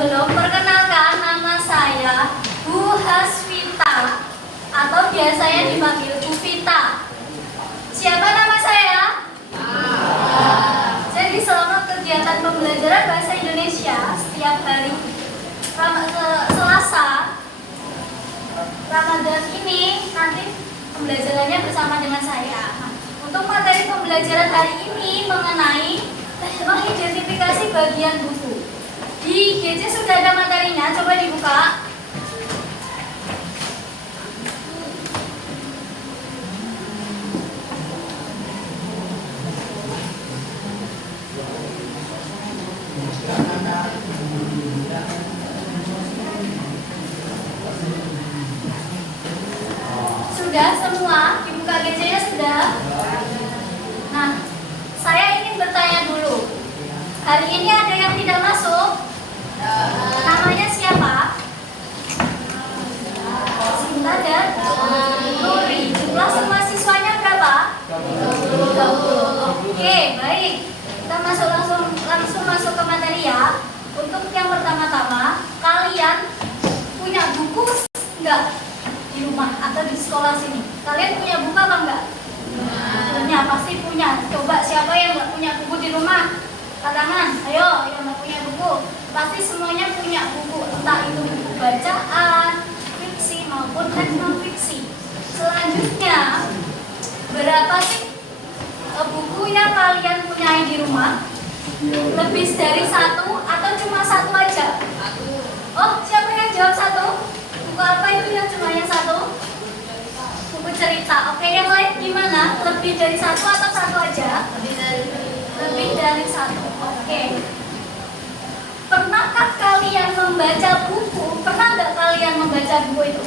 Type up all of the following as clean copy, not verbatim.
belum, perkenalkan nama saya Bu Haswita atau biasanya dipanggil Bu Vita. Siapa nama saya? Jadi selama kegiatan pembelajaran bahasa Indonesia setiap hari Selasa Ramadan ini nanti pembelajarannya bersama dengan saya. Untuk materi pembelajaran hari ini mengenai mengidentifikasi bagian buku. Di GC sudah ada materinya, coba dibuka. Sudah semua? Dibuka GC-nya sudah? Nah, saya ingin bertanya dulu. Hari ini ada yang tidak masuk? Namanya siapa? Sinta dan Nuri. Jumlah semua siswanya berapa? 30. Oke, baik. Kita langsung masuk ke materi ya. Untuk yang pertama-tama, kalian punya buku enggak di rumah atau di sekolah sini? Kalian punya buku apa enggak? Punya, pasti punya. Coba siapa yang enggak punya buku di rumah? Angkat tangan, ayo yang enggak punya buku. Pasti semuanya punya buku, entah itu buku bacaan, fiksi maupun non fiksi. Selanjutnya, berapa sih buku yang kalian punyai di rumah? Lebih dari satu atau cuma satu aja? Oh, siapa yang jawab satu? Buku apa itu yang cuma yang satu? Buku cerita. Oke, yang lain gimana? Lebih dari satu atau satu aja? Lebih dari satu. Oke. Pernahkah kalian membaca buku? Pernah nggak kalian membaca buku itu?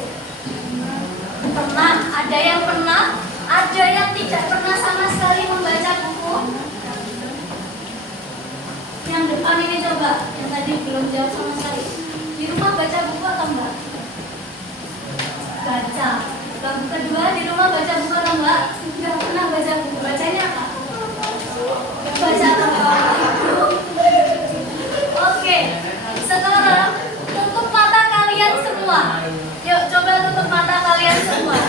Pernah. Ada yang pernah? Ada yang tidak pernah sama sekali membaca buku? Yang depan ini coba, yang tadi belum jawab sama sekali. Di rumah baca buku atau enggak? Baca. Yang kedua, di rumah baca buku atau enggak? Enggak pernah baca buku. Bacanya apa? Baca apa? Oke. Sekarang tutup mata kalian semua. Yuk, coba tutup mata kalian semua.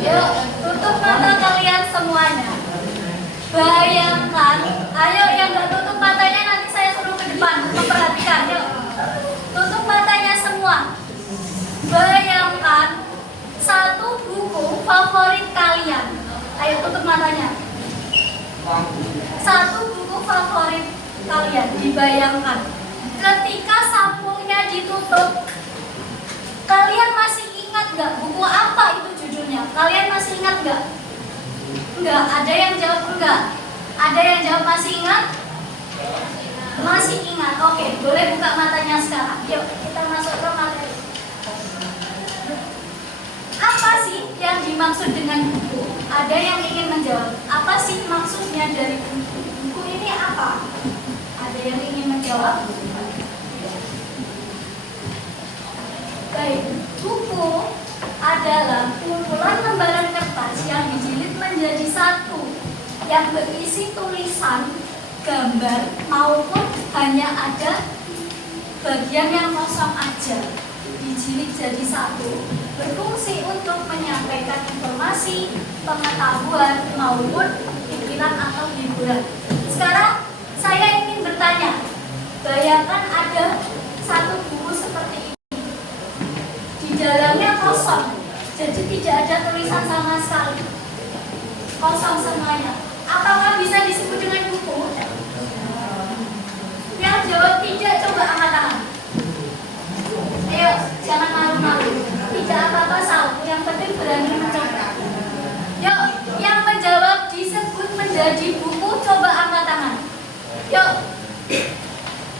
Yuk, tutup mata kalian semuanya. Bayangkan, ayo yang nggak tutup matanya nanti saya suruh ke depan memperhatikan. Yuk, tutup matanya semua. Bayangkan satu buku favorit kalian. Ayo tutup matanya. Satu buku favorit kalian, dibayangkan. Ketika sampulnya ditutup, kalian masih ingat nggak buku apa itu judulnya? Kalian masih ingat nggak? Enggak, ada yang jawab enggak. Ada yang jawab masih ingat? Masih ingat. Oke, boleh buka matanya sekarang. Yuk, kita masuk ke materi. Apa sih yang dimaksud dengan buku? Ada yang ingin menjawab. Apa sih maksudnya dari buku? Buku ini apa? Ada yang ingin menjawab? Baik, buku adalah kumpulan lembaran kertas yang dijilid menjadi satu, yang berisi tulisan, gambar, maupun hanya ada bagian yang kosong aja. Dijilid jadi satu, berfungsi untuk menyampaikan informasi, pengetahuan, maupun pikiran atau hiburan. Sekarang saya ingin bertanya, bayangkan ada satu buku seperti ini. Di dalamnya kosong, jadi tidak ada tulisan sama sekali. Kosong semuanya. Apakah bisa disebut dengan buku? Yang jawab tidak, coba angkat tangan. Ayo, jangan malu-malu. Tidak apa-apa, Sal. Yang penting berani mencoba. Yuk, yang menjawab disebut menjadi buku, coba angkat tangan. Yuk,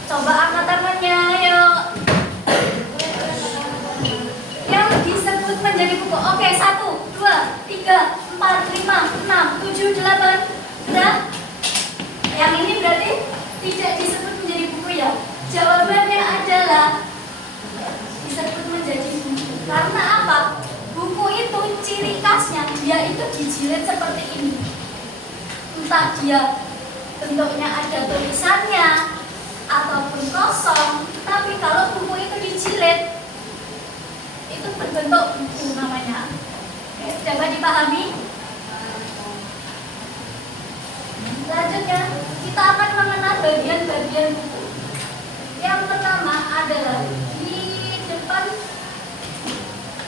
coba angkat tangannya, yuk. Yang disebut menjadi buku. Oke, 1, 2, 3, 4, 5, 6, 7, 8. Udah? Yang ini berarti tidak disebut menjadi buku ya? Jawabannya adalah disebut menjadi buku. Karena apa? Buku itu ciri khasnya dia itu dijilid seperti ini. Entah dia bentuknya ada tulisannya ataupun kosong Tapi kalau buku itu dijilid, itu berbentuk buku namanya. Oke, dapat dipahami? Selanjutnya, kita akan mengenal bagian-bagian buku. Yang pertama adalah di depan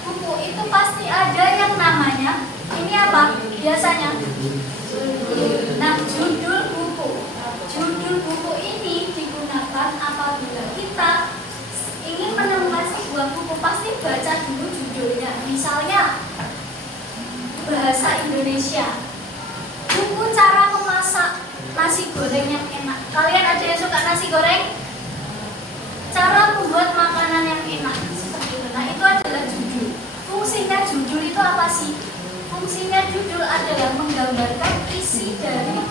buku itu pasti ada yang namanya, ini apa? Biasanya nah, judul buku. Judul buku ini digunakan apabila kita ingin menemukan sebuah buku, pasti baca dulu judulnya. Misalnya bahasa Indonesia, buku cara memasak nasi goreng yang enak. Kalian ada yang suka nasi goreng? Cara membuat makanan yang enak seperti itu. Nah, itu adalah judul. Fungsinya judul itu apa sih? Fungsinya judul adalah menggambarkan isi dari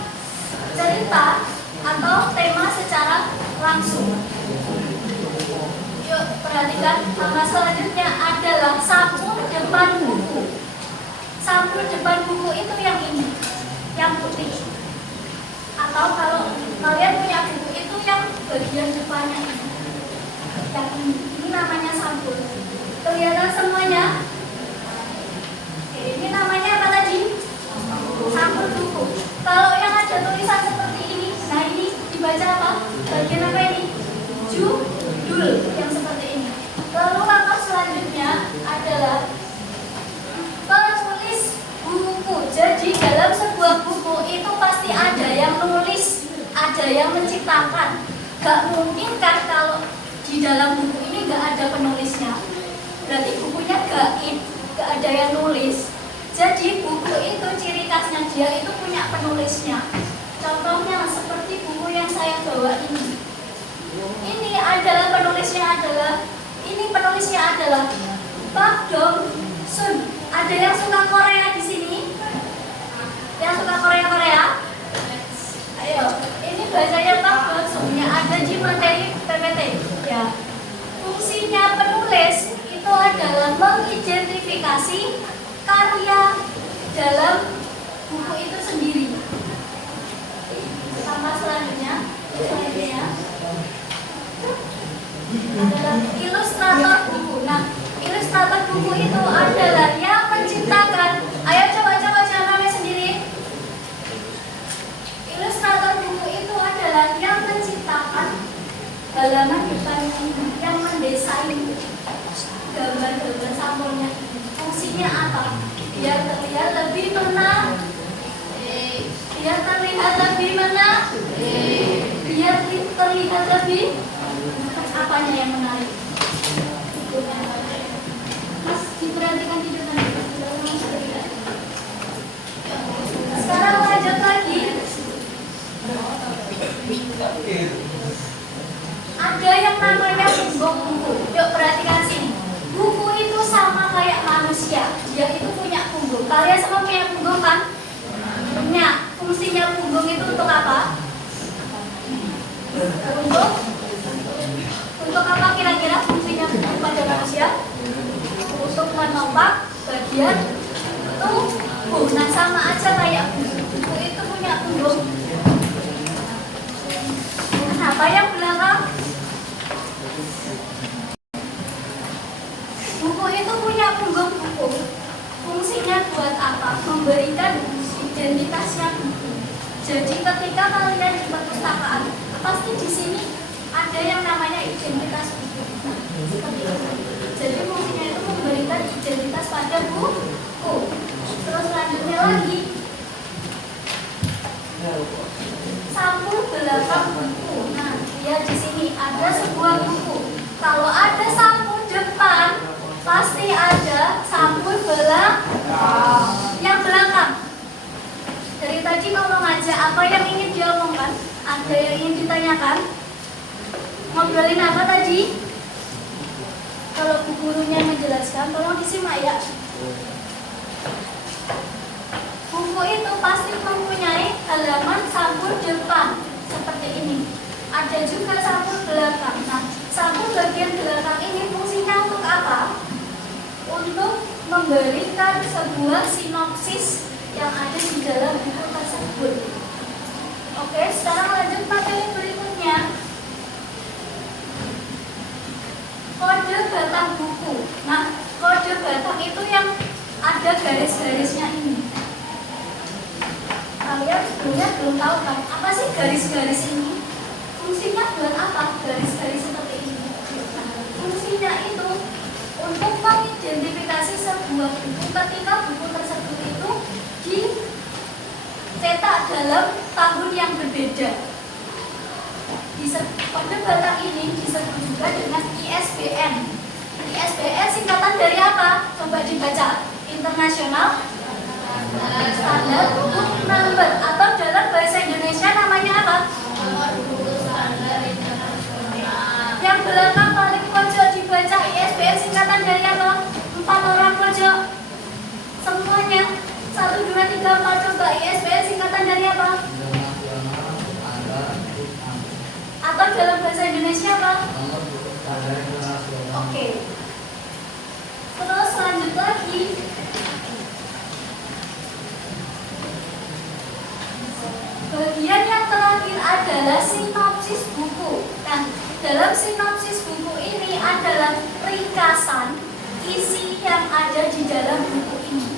cerita atau tema secara langsung. Yuk perhatikan, nama selanjutnya adalah sampul depan buku. Sampul depan buku itu yang ini, yang putih. Atau kalau kalian punya buku itu yang bagian depannya ini, yang ini namanya sampul. Kelihatan semuanya? Oke, ini namanya apa tadi? Sampul buku. Kalau yang ada tulisan seperti ini, nah ini dibaca apa? Bagian apa ini? Judul yang seperti ini. Lalu langkah selanjutnya adalah penulis buku. Jadi dalam sebuah buku itu pasti ada yang nulis, ada yang menciptakan. Gak mungkin kan kalau di dalam buku ini gak ada penulisnya. Berarti bukunya gaib, gak ada yang nulis. Jadi buku itu ciri khasnya dia itu punya penulisnya. Contohnya seperti buku yang saya bawa ini. Ini adalah penulisnya adalah Pak Dong Sun. Ada yang suka Korea di sini? Yang suka Korea? Ayo, ini bahasanya Pak Dong Sun. Yang ada di materi PPT. Ya. Fungsinya penulis itu adalah mengidentifikasi karya dalam buku itu sendiri. Sama selanjutnya adalah ilustrator buku. Nah, ilustrator buku itu adalah yang menciptakan. Ayo coba namanya sendiri. Ilustrator buku itu adalah yang menciptakan halaman depan ini, yang mendesain gambar-gambar sampulnya. Fungsinya apa? Biar terlihat lebih menarik. Biar terlihat lebih apanya yang menarik? Mas, diperhatikan di depan. Sekarang lanjut lagi. Ada yang namanya punggung buku. Yuk perhatikan sini. Buku itu sama kayak manusia. Dia itu punya punggung. Kalian semua punya punggung kan? Punya. Fungsinya punggung itu untuk apa? Untuk apa kira-kira fungsinya punggung pada manusia? Untuk menopang bagian tubuh. Nah, sama aja kayak buku itu punya punggung. Apa yang belakang? Buku itu punya punggung buku. Fungsinya buat apa? Memberikan identitasnya buku. Jadi ketika kalian di perpustakaan, pasti di sini ada yang namanya identitas buku. Nah, seperti itu. Jadi fungsinya itu memberikan identitas pada buku. Terus lanjutnya lagi, sampul belakang buku. Nah, ya di sini ada sebuah buku. Kalau ada sampul depan, pasti ada sampul belakang. Yang belakang. Dari tadi ngomong aja, apa yang ingin diomongkan? Ada yang ingin ditanyakan? Ngobrolin apa tadi? Kalau bu gurunya menjelaskan, tolong disimak ya. Buku itu pasti mempunyai halaman sampul depan seperti ini. Ada juga sampul belakang. Nah, sampul bagian belakang ini fungsinya untuk apa? Untuk memberikan sebuah sinopsis yang ada di dalam buku tersebut. Oke, sekarang lanjut materi berikutnya. garis-garisnya ini. Kalian sebelumnya belum tahu kan apa sih garis-garis ini? Fungsinya buat apa garis-garis seperti ini? Fungsinya itu untuk mengidentifikasi sebuah buku ketika buku tersebut itu dicetak dalam tahun yang berbeda. Kode batang ini disebut juga dengan ISBN. ISBN singkatan dari apa? Coba dibaca. International Standard Book Number, atau dalam bahasa Indonesia namanya apa? Nomor buku standar internasional. Yang belakang paling pojok dibaca ISBN singkatan dari apa? 4 orang pojok. Semuanya 1, 2, 3, 4. Coba ISBN singkatan dari apa? Atau dalam bahasa Indonesia apa? Oke. Terus lanjut lagi. Bagian yang terakhir adalah sinopsis buku. Nah, dalam sinopsis buku ini adalah ringkasan isi yang ada di dalam buku ini.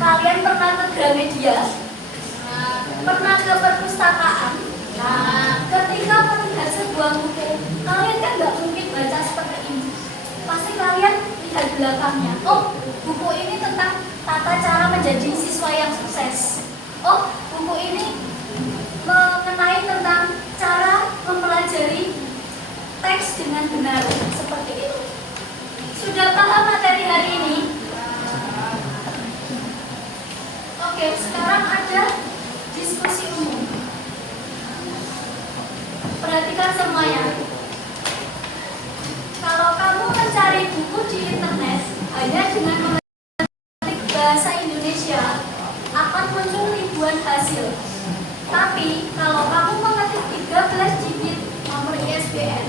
Kalian pernah ke Gramedia? Pernah ke perpustakaan? Ketika melihat sebuah buku, kalian kan nggak mungkin baca seperti ini. Pasti kalian lihat belakangnya. Oh, buku ini tentang tata cara menjadi siswa yang sukses. Oh, buku ini mengenai tentang cara mempelajari teks dengan benar, seperti itu. Sudah paham materi hari ini? Oke, sekarang ada diskusi umum. Perhatikan semuanya. Kalau kamu mencari buku di internet hanya dengan mengetik bahasa Indonesia, akan muncul ribuan hasil. Tapi kalau kamu mengetik 13 digit nomor ISBN,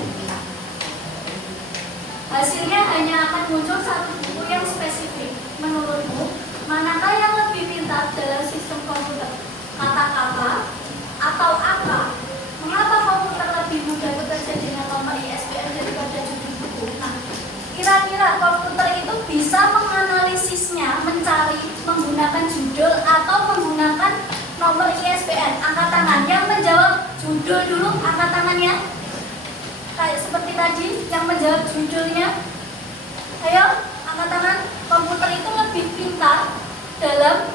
hasilnya hanya akan muncul satu buku yang spesifik. Menurutmu, manakah yang lebih pintar dalam sistem komputer? Kata-kata atau angka? Mengapa komputer lebih mudah bekerja dengan nomor ISBN daripada judul buku? Nah, kira-kira komputer itu bisa menganalisisnya, mencari menggunakan judul atau menggunakan nomor ISBN? Angkat tangan. Yang menjawab judul dulu, angkat tangannya. Kayak seperti tadi, yang menjawab judulnya. Ayo, angkat tangan. Komputer itu lebih pintar dalam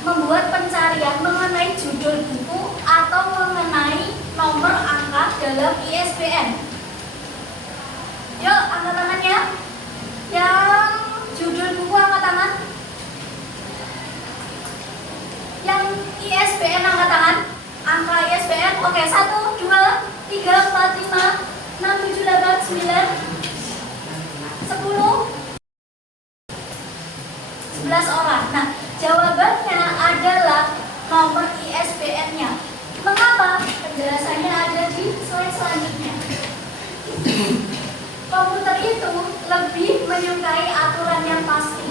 membuat pencarian mengenai judul buku atau mengenai nomor angka dalam ISBN. Yuk, angkat tangannya. Yang judul buku angkat tangan. Yang ISBN angkat tangan. Angka ISBN, oke, 1, 2, 3, 4, 5, 6, 7, 8, 9, 10, 11 orang. Nah, jawabannya adalah nomor ISBN-nya. Mengapa? Penjelasannya ada di slide selanjutnya. Komputer itu lebih menyukai aturan yang pasti.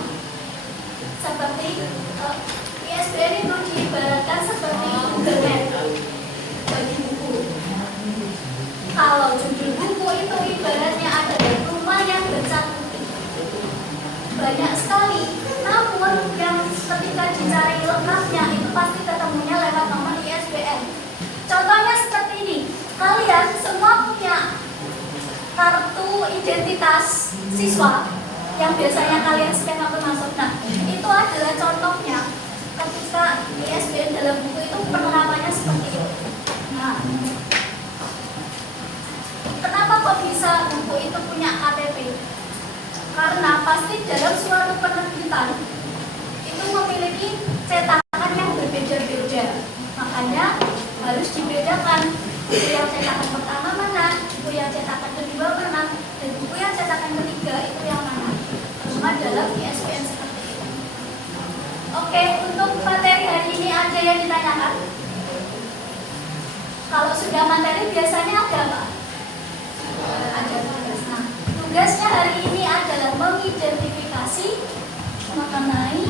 Seperti ISBN itu diibaratkan seperti internet bagi buku. Kalau judul buku itu ibaratnya adalah rumah yang bercat putih. Banyak sekali. Namun yang ketika dicari lengkapnya itu pasti ketemunya lewat nomor ISBN. Contohnya seperti ini. Kalian semua punya kartu identitas siswa yang biasanya kalian scan waktu masuk. Nah, itu adalah contohnya ketika ISBN dalam buku itu penerapannya seperti itu. Nah, kenapa kok bisa buku itu punya KTP? Karena pasti dalam suatu penerbitan itu memiliki cetakan yang berbeda-beda. Makanya harus dibedakan buku yang cetakan pertama mana, buku yang cetakan kedua mana, dan buku yang cetakan ketiga itu yang mana. Cuma dalam ISBN seperti itu. Oke, untuk materi hari ini ada yang ditanyakan? Kalau sudah materi biasanya ada apa? Ada tugas. Nah, tugasnya hari ini adalah mengidentifikasi mengenai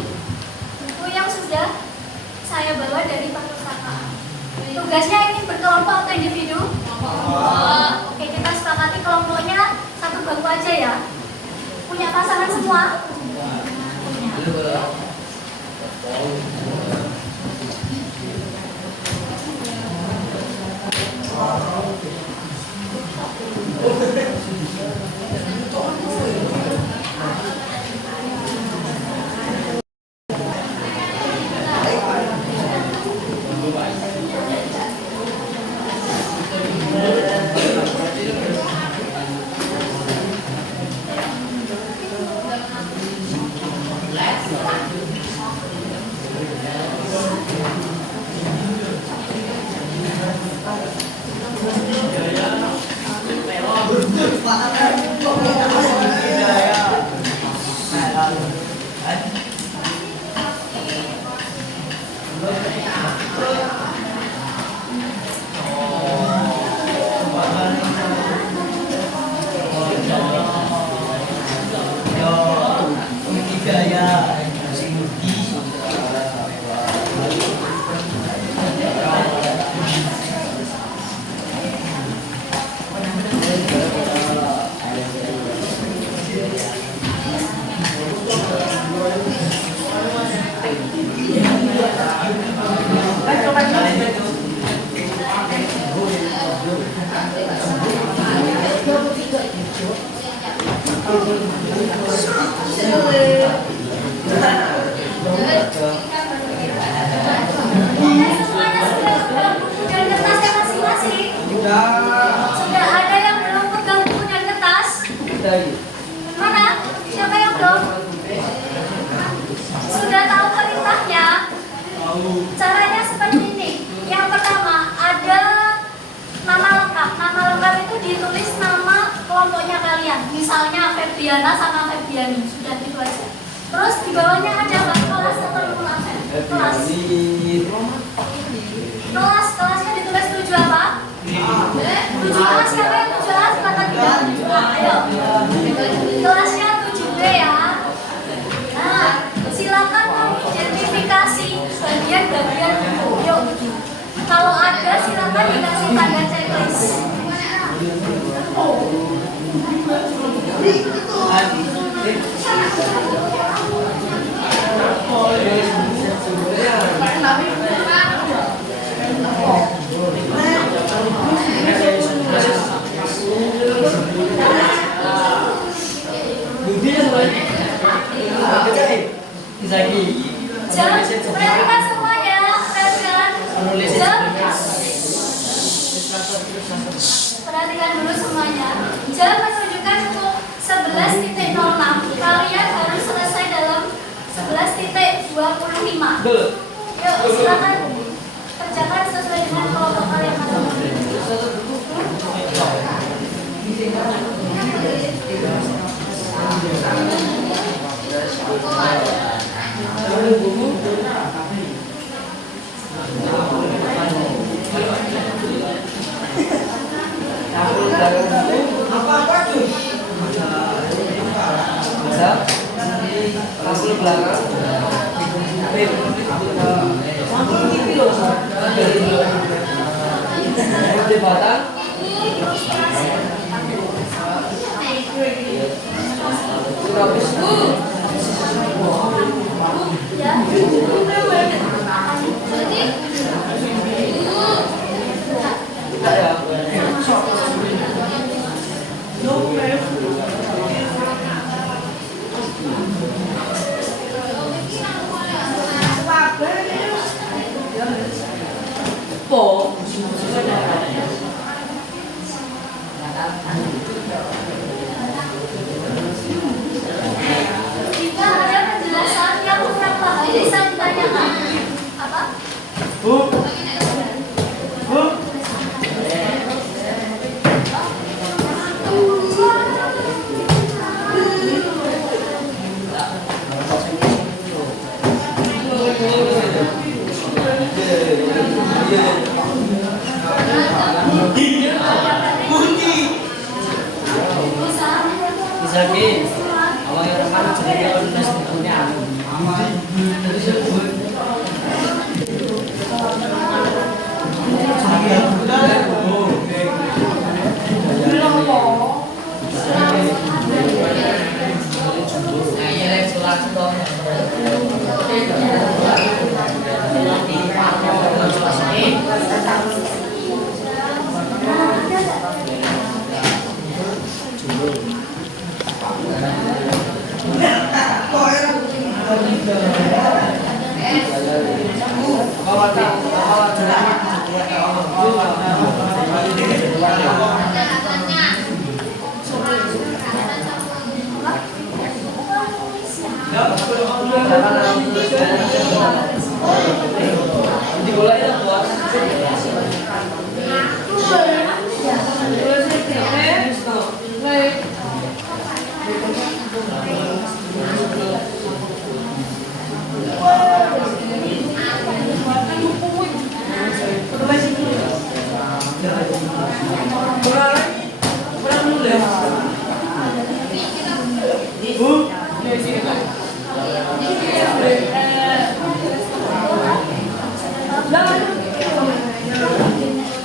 buku yang sudah saya bawa dari perpustakaan. Tugasnya ini berkelompok atau individu? Oke, kita sepakati kelompoknya satu bangku aja ya. Punya pasangan semua? Punya. Semuanya sudah pegang buku dan kertasnya masing-masing. Sudah ada yang belum pegang buku dan kertas? Mana? Siapa yang belum? Sudah tahu perintahnya? Caranya seperti ini. Yang pertama ada nama lengkap. Nama lengkap itu ditulis nama kelompoknya kalian. Misalnya Febriana sama Febriani. Sudah gitu aja. Terus di bawahnya ada apa? Kelas atau kelas? Kelas. Kelasnya ditulis 7 apa? 7A. Siapa yang 7A? Silakan tidak 7A. Ayo. Kelasnya 7B ya. Nah, silakan mengidentifikasi bagian-bagian buku. Yuk. Kalau ada silakan dikasih tanda checklist. Jam, perhatikan semuanya, perhatikan. Jam. Perhatikan dulu semuanya. Jam menunjukkan pukul 11.06. Kalian harus selesai dalam 11.25. Yuk, silakan kerjakan sesuai dengan kelompok kalian masing-masing. Jika ada penjelasan yang kurang paham bisa ditanyakan. Apa?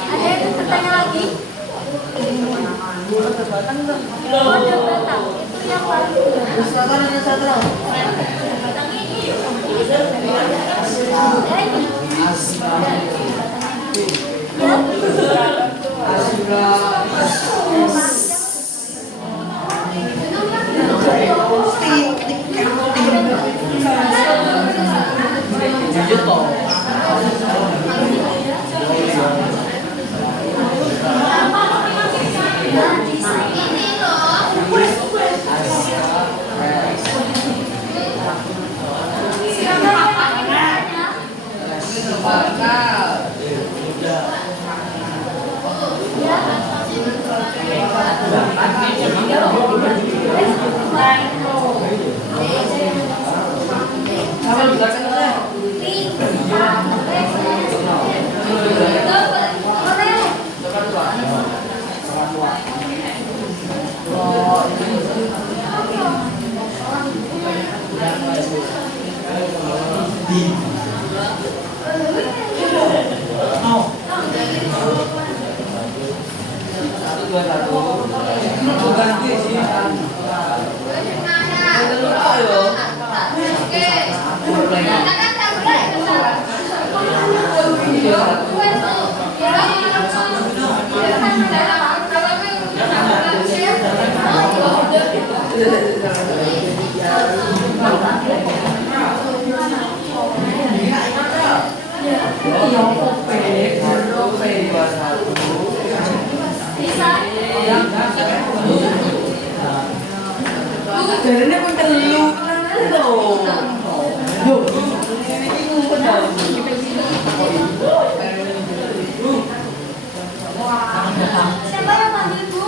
Ada yang bertanya lagi? Ada batang. Itu yang paling batang ini. Ya ini. Ya. Jarene pun telu lho. Lho. Siapa yang panggil Bu?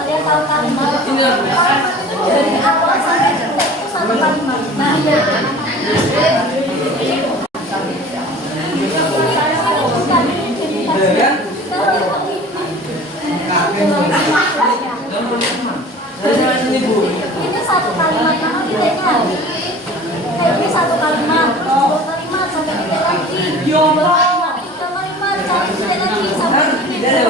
Kalian tahu kalimat dari awal sampai itu satu kalimat. Nah, ini satu kalimat mana titiknya? Ini satu kalimat, dua kalimat sampai titik lagi. Dua kalimat, tiga kalimat, cari titik lagi sampai titik.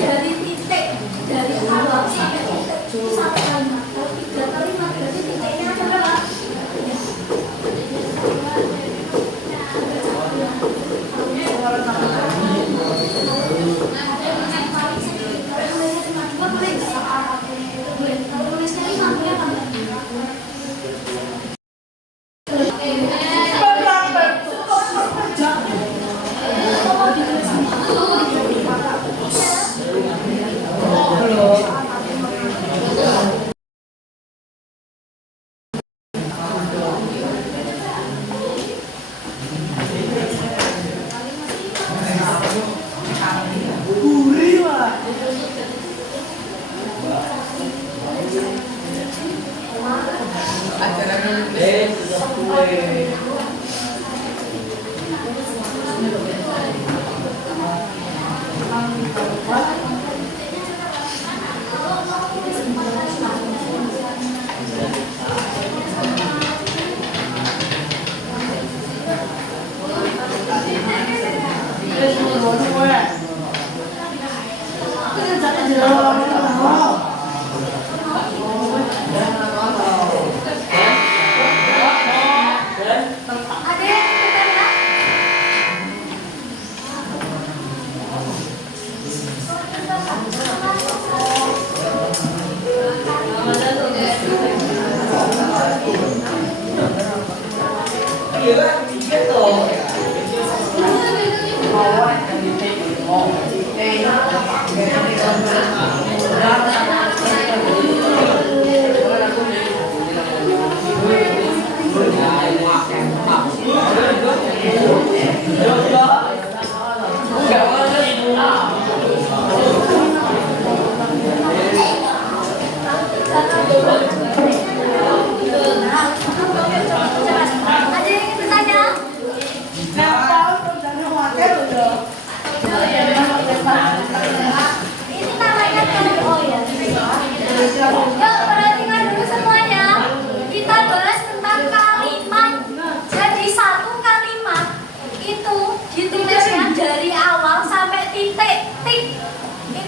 Dari titik dari awal sampai titik itu satu kalimat. Kalau tiga kalimat berarti titiknya adalah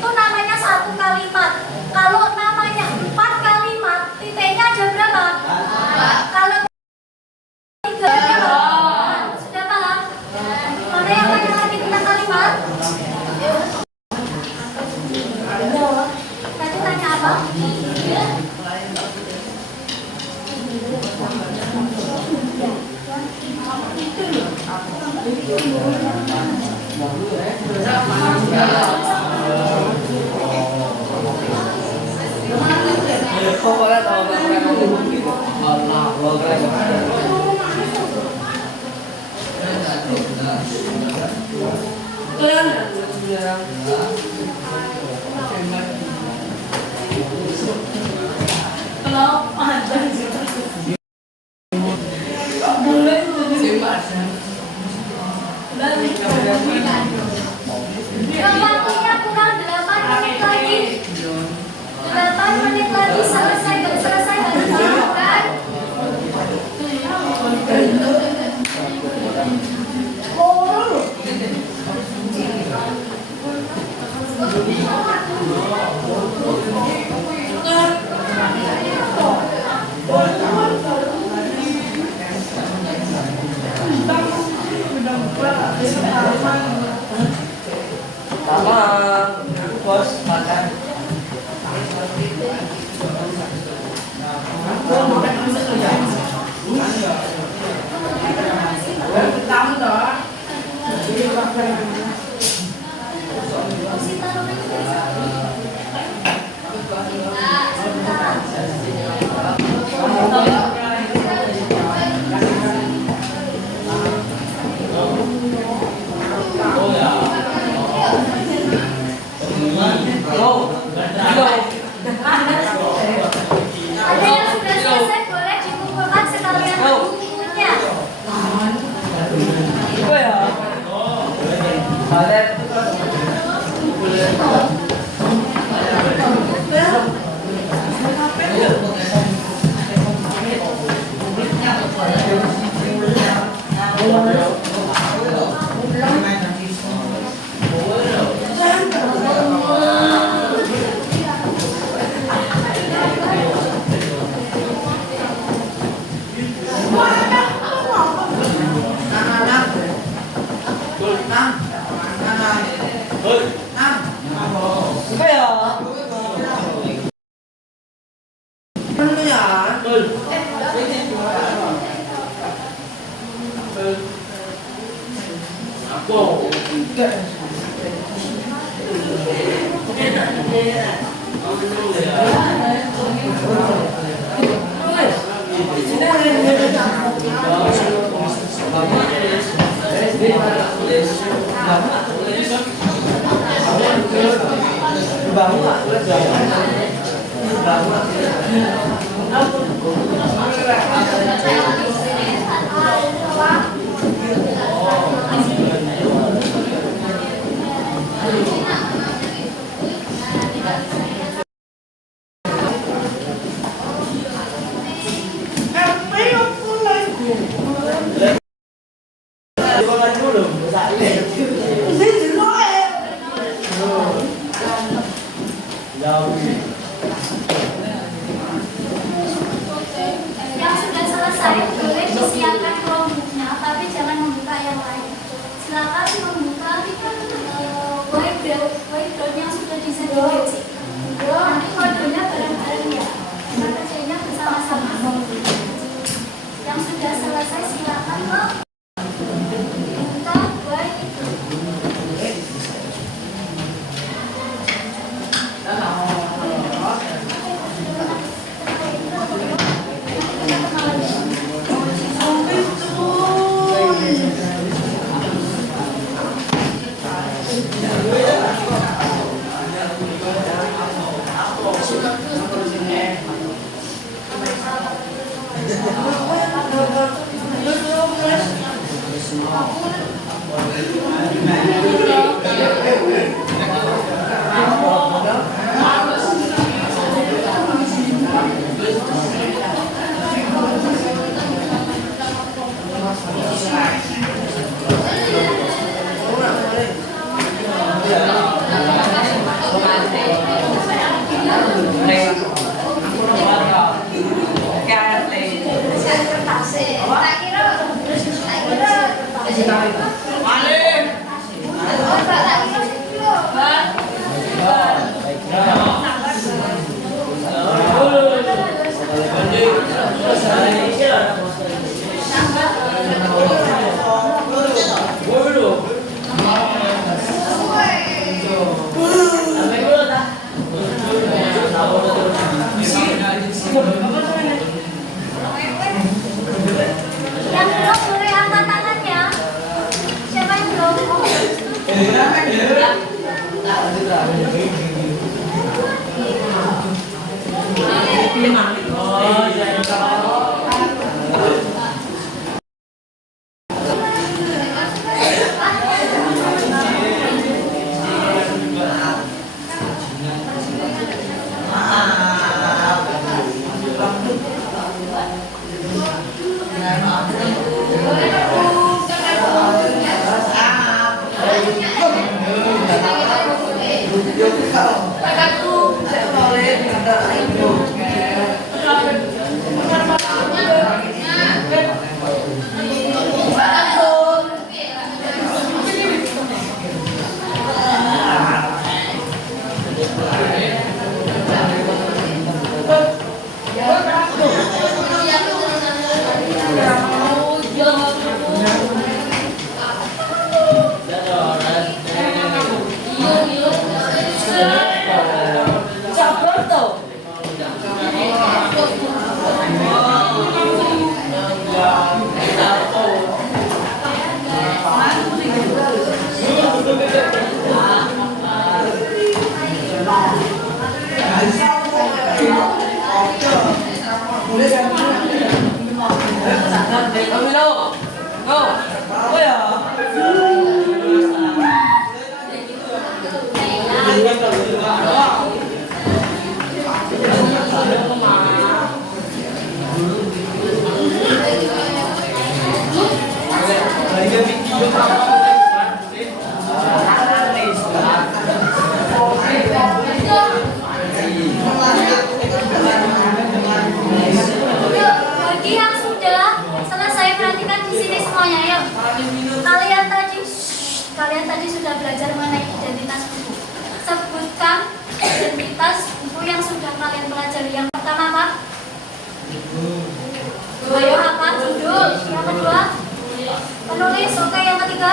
itu namanya satu kalimat. Kalau namanya 4 kalimat, titiknya ada berapa? Kalau 3 ada berapa? Sudah paham? Mana yang laki-laki tentang kalimat? Tadi tanya apa? Pokoknya tahu keren ngomong gitu. Allah, lo keren banget. Keren. Kalau ada boleh Yang waktunya kurang 8 menit lagi. 8 menit lagi selesai, harus dilakukan. Sama bos makan. Ada yang sudah selesai boleh dikumpulkan sekalian bukunya. Apa ya? Balet. Apa ya? Perlu ya? Yang sudah selesai boleh disiapkan kelompoknya, tapi jangan membuka yang lain. Silakan membuka whiteboard yang sudah disediakan. Nanti kodenya bareng-bareng ya. Kita kerjanya bersama-sama. Yang sudah selesai silakan membuka whiteboard. Oh, jadi kalau Bagi yang sudah selesai perhatikan di sini semuanya, yuk. Kalian tadi sudah belajar mengenai identitas buku. Sebutkan identitas buku yang sudah kalian pelajari. Yang pertama apa? Ayo apa? Judul. Yang kedua? Penulis. Oke, yang ketiga?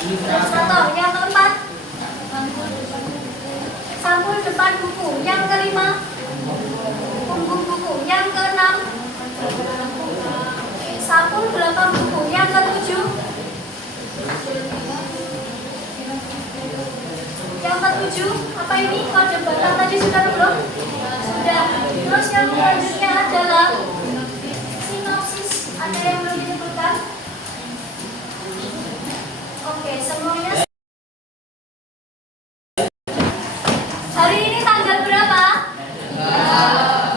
Ilustrator. Yang keempat? Sampul depan buku. Yang kelima? Punggung buku. Yang keenam? Sampul belakang buku. Yang ketujuh? Yang ketujuh, apa ini? Kode batas tadi sudah belum? Sudah. Terus yang selanjutnya adalah sinopsis. Ada yang belum disebutkan? Oke, semuanya. Hari ini tanggal berapa?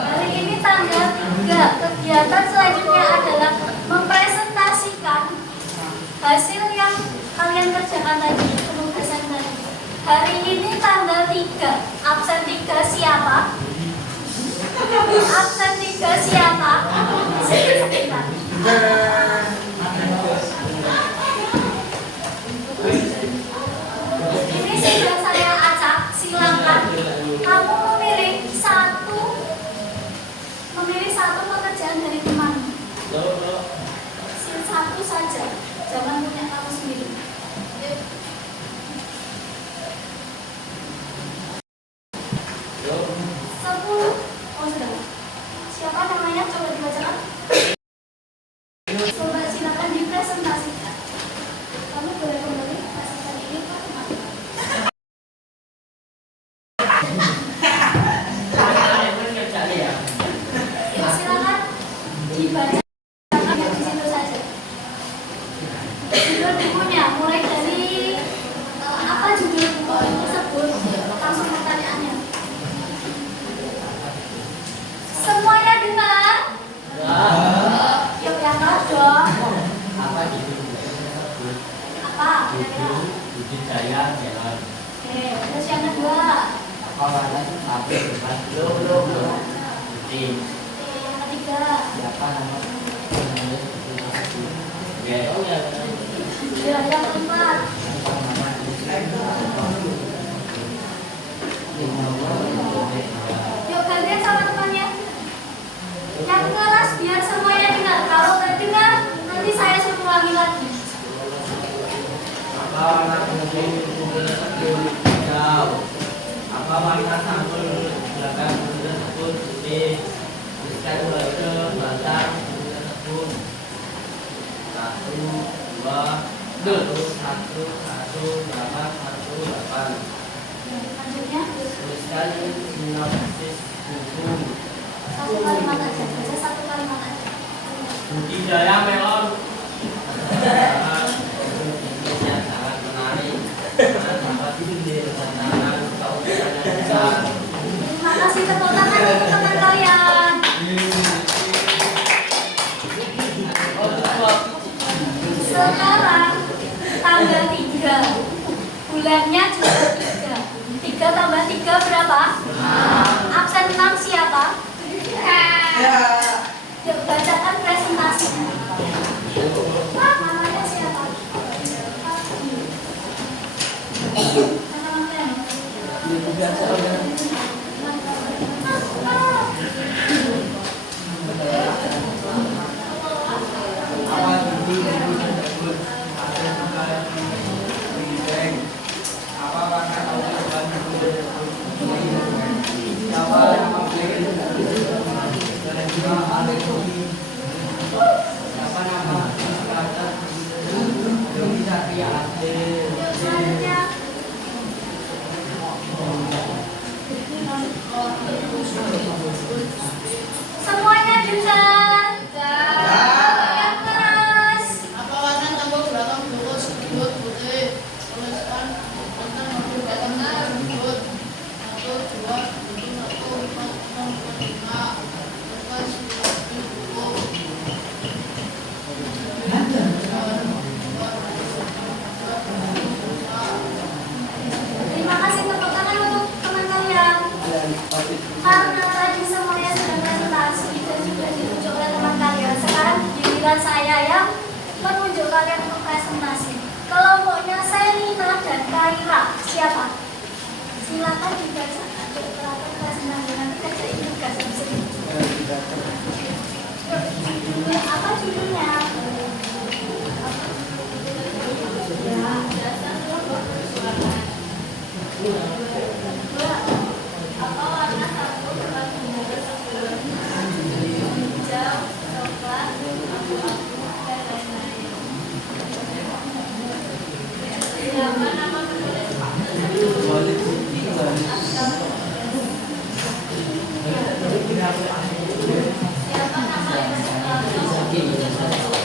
Hari ini tanggal 3. Kegiatan selanjutnya adalah mempresentasikan hasil yang kalian kerjakan tadi, penugasan tadi. Hari ini tanggal 3. Absen 3 siapa? Absen 3 siapa? Sebentar. Ini sudah saya acak. Silakan kamu memilih satu pekerjaan dari teman. Satu saja. Jangan punya kamu sendiri. 10. Oh sudah. Siapa namanya? Coba dibacakan. Coba silakan dipresentasikan. Kamu boleh kembali kasihkan ini ke teman. Ya, silakan dibacakan di situ saja. Judul bukunya mulai dari apa judul buku tersebut, langsung pertanyaannya. Semuanya dengar? Yuk yang dong. apa itu? Apa? Kira-kira? Budidaya jalan. Oke, terus yang kedua. Apa warna sapi depan? Putih. Yang ketiga. Siapa nama penulis buku tersebut? Oke. Oh ya. Ya, yang keempat. Yuk gantian sama temannya. Yang kelas biar semuanya dengar. Kalau nggak dengar, nanti saya suruh ulangi lagi. Apa warna penulis buku tersebut? Hijau. Apa warna sampul belakang buku tersebut? Putih. Tuliskan kode batang buku tersebut. 1, 2, 1118. Lanjutnya Tuliskan sinopsis buku satu kalimat aja, baca satu kalimat aja. Budidaya melon. Bisnisnya sangat menarik karena dapat tantangan keuangan yang besar. Terima kasih, tepuk tangan untuk teman kalian. Sekarang tanggal 3, bulannya juga 3. 3 tambah 3 berapa? Absen 6 siapa? Yuk bacakan presentasinya. Namanya siapa? Selanjutnya semuanya bisa. Yang keras. Apa warna tembok belakang buku sebut putih? Tuliskan tentang mobil datangnya ribut. 1, 2, 3, 4, 5, 6, 7, 8, 9, 10. Terima kasih, tepuk tangan untuk teman kalian. Karena tadi semuanya sudah presentasi dan juga ditunjuk oleh teman kalian, sekarang giliran saya yang menunjuk kalian untuk presentasi. Kelompoknya Selina dan Kaira. Siapa? Silakan dibaca. Silakan presentasi. Nanti saya ingat kasih sini. Apa judulnya? Apa warna tembok belakang buku sebelum hijau, coklat, abu-abu, dan lain-lain? Siapa nama penulis tersebut? Siapa nama ilustrator?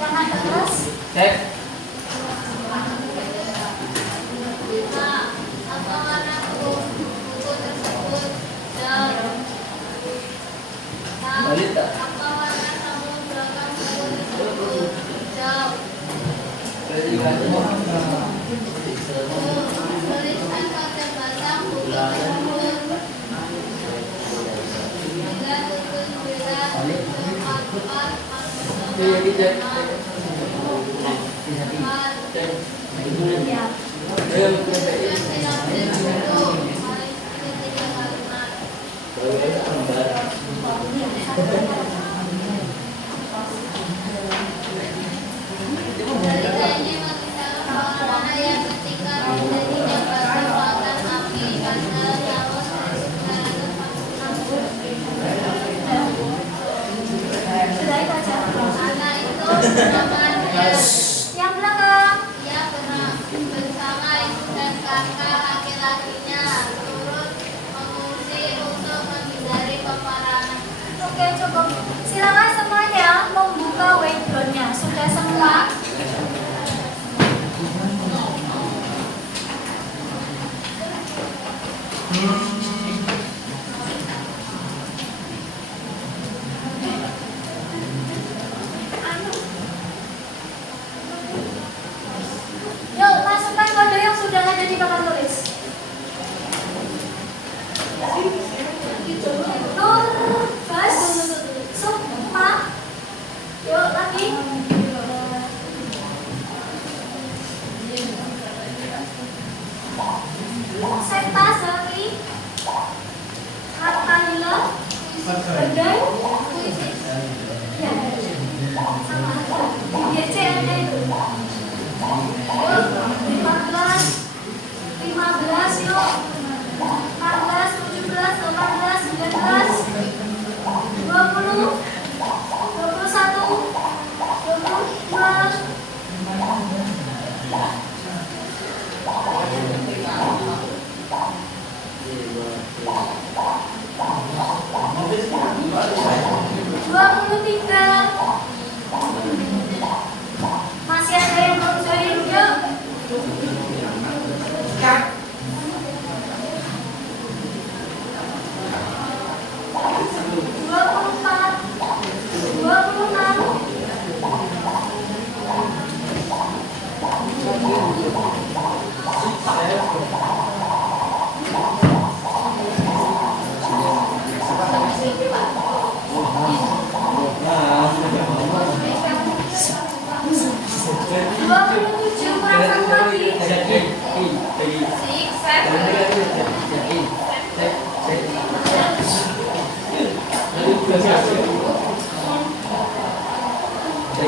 Yang ada kelas. Cek. Apa warna buku tersebut? Hijau. Apa warna tembok belakang buku tersebut? Hijau. Tuliskan kata batang buku tersebut. 3, 7, 9, 10, 4, 5, 6, 4. Sudah itu aja. Yang belakang. Ia bersama ibu dan kakak laki-lakinya turut mengungsi untuk menghindari peperangan. Oke, cukup. Silakan semuanya membuka whiteboard-nya. Sudah semua? Yuk, masukkan kode yang sudah ada di papan tulis. Nur, Bas, Sukma. Yuk, lagi. Septa, Zaki. Hatanila. Badai. Ya, sama aja. DC ada itu. Yuk, 15 yuk. 16, 17, 18, 19, 20, 21, Oh,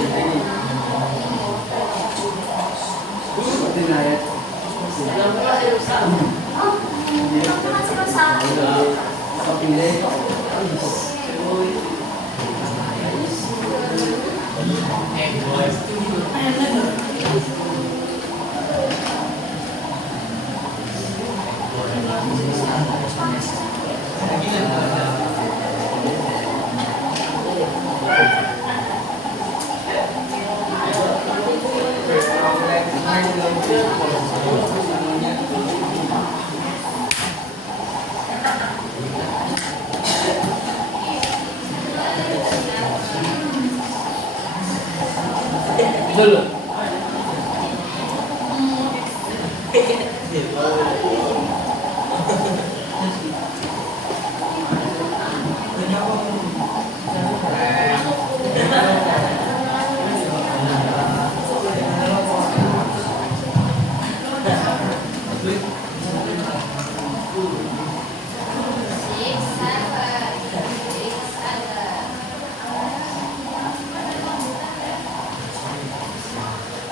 kamu masih rusak. Dulu.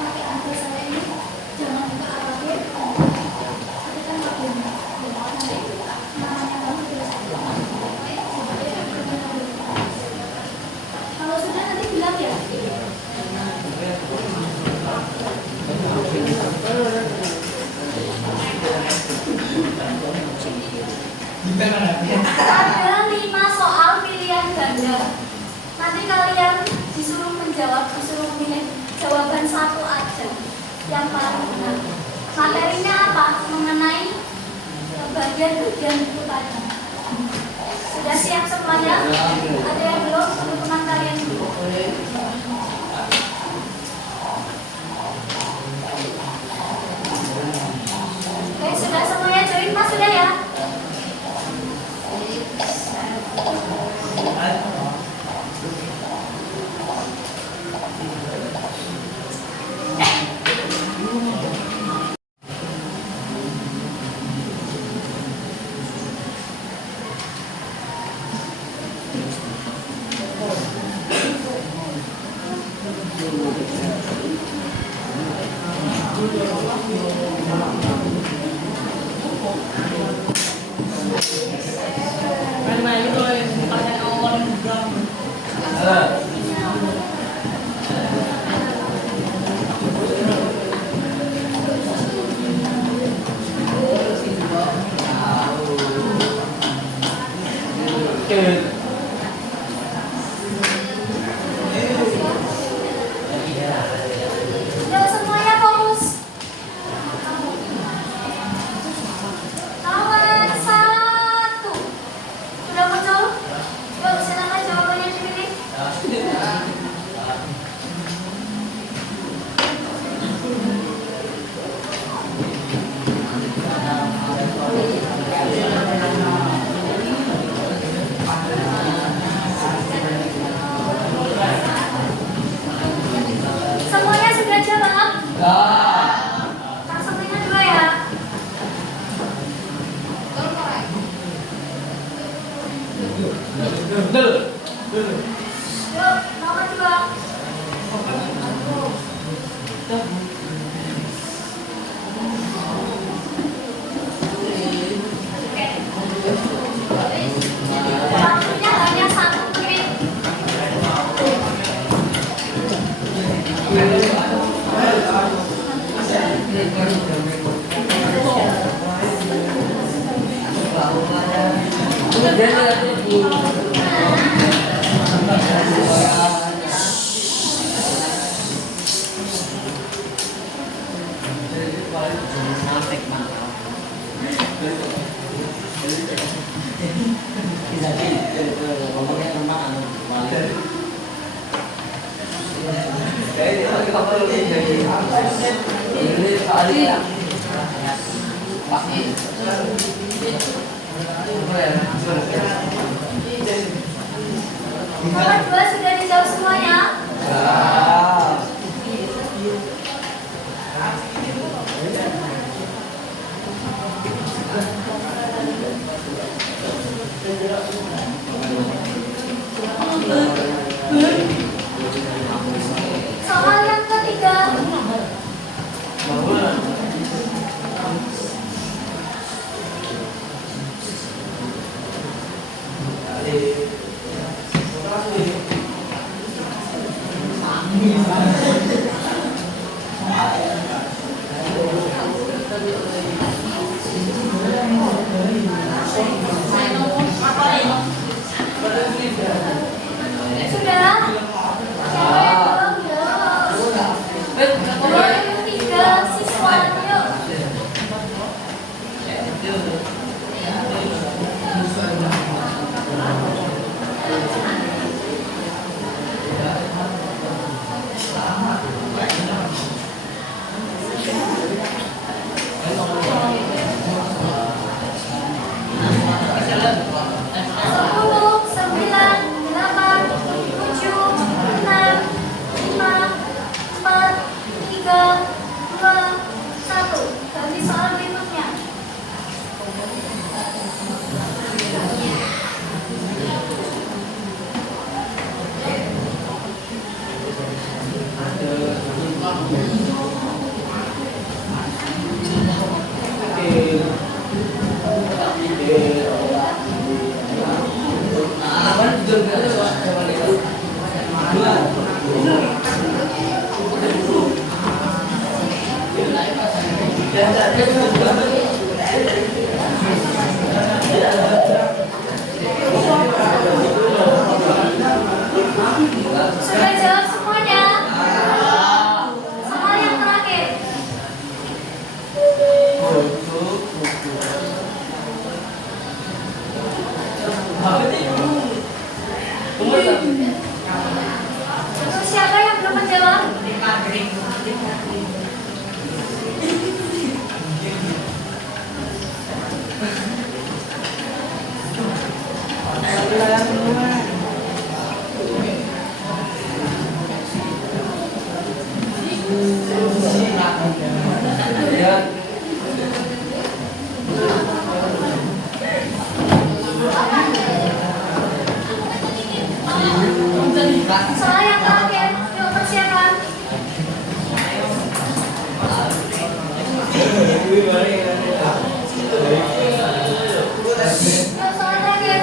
Pakai hati saya ini jangan khawatir. Kita kan makin nanti namanya kamu terus. Kalau sudah nanti bilang ya. Ada 5 soal pilihan ganda. Nanti kalian disuruh menjawab, disuruh milih jawaban satu aja yang paling benar. Materinya apa? Mengenai bagian-bagian itu tadi. Sudah siap semuanya? Ada yang belum? Teman-teman kalian dulu. Oke, sudah semuanya join Mas sudah ya? Sudah semuanya fokus. Nomor 1 sudah muncul. Yuk silakan jawabannya dipilih. Semuanya sudah jawab. Langsung dengan 2 ya. Yuk nomor 2. Waktunya hanya 1 menit. Nomor 2 sudah dijawab semuanya. Sudah? Belum, yuk. 2003 siswa, yuk. Sepuluh, 9, 8, 7, 6, 5, 4, 3, 2, 1. Ganti soal berikutnya. Sudah jawab semuanya? Soal yang terakhir. Untuk siapa yang belum menjawab? Soal yang terakhir, yuk persiapan. Yuk soal terakhir.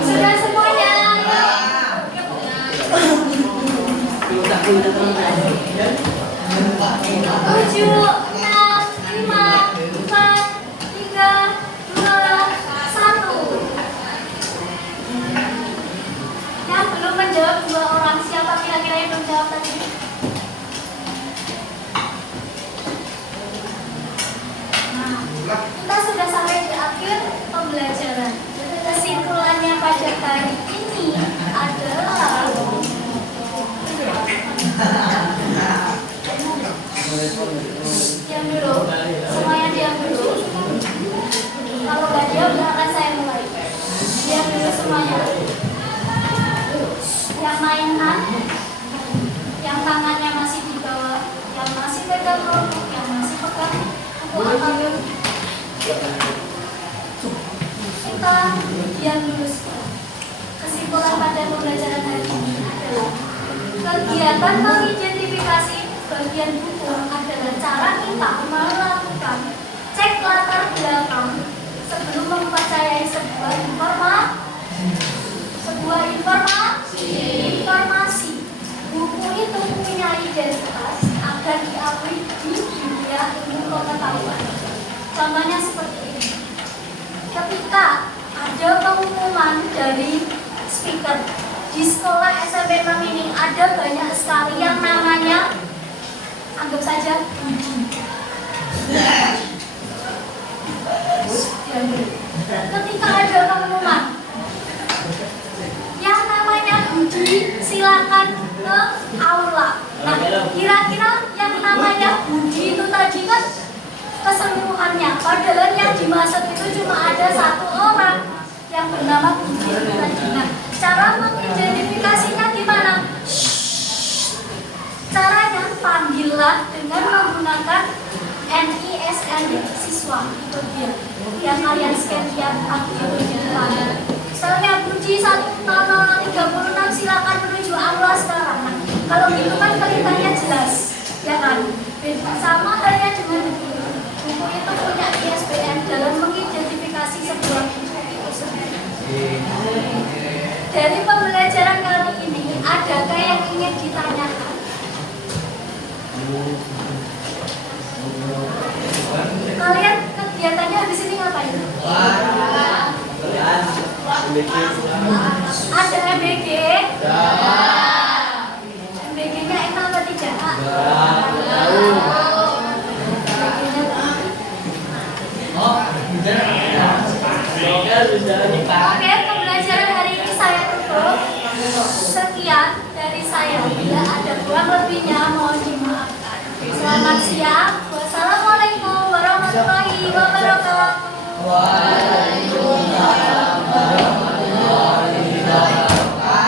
Sudah semuanya? Tujuh, 6, 5, 4, 3, 2, 1. Yang belum menjawab 2 orang. Siapa kira-kira yang belum jawab tadi? Nah, kita sudah sampai di akhir pembelajaran. Kesimpulannya pada kali ini adalah diam dulu, semuanya diam dulu. Kalau nggak diam, akan saya mulai. Diam dulu semuanya. Yang mainan, yang tangannya masih di bawah, yang masih pegang notebook, yang masih pegang buku apapun. Kita diam dulu. Kesimpulan pada pembelajaran hari ini adalah kegiatan mengidentifikasi bagian buku adalah cara kita melakukan cek latar belakang sebelum mempercayai sebuah informasi. Buku itu punya identitas agar diakui di dunia ilmu pengetahuan. Contohnya seperti ini. Ketika ada pengumuman dari speaker di sekolah SMP Mamini, ada banyak sekali yang namanya, anggap saja Budi. Ketika ada pengumuman yang namanya Budi, silakan ke aula. Nah, kira-kira yang namanya budi itu tadi kan keseluruhannya. Padahal yang dimaksud itu cuma ada satu orang yang bernama budi itu tadi. Nah, cara mengidentifikasinya gimana? Caranya panggillah dengan menggunakan NISN siswa. Itu dia yang kalian scan tiap pagi itu di depan. Misalnya Budi 10036 silakan menuju aula sekarang. Nah, kalau gitu kan perintahnya jelas, ya kan? Sama halnya dengan buku itu punya ISBN dalam mengidentifikasi sebuah buku itu sendiri. Dari pembelajaran kali ini, adakah yang ingin ditanyakan? Kalian kegiatannya habis ini ngapain? Ada MBG? MBG-nya enak apa tidak? Oke, pembelajaran hari ini saya tutup. Sekian dari saya. Bila ada kurang lebihnya mohon dimaafkan. Selamat siang. Wassalamualaikum warahmatullahi wabarakatuh. Waalaikumsalam warahmatullahi wabarakatuh.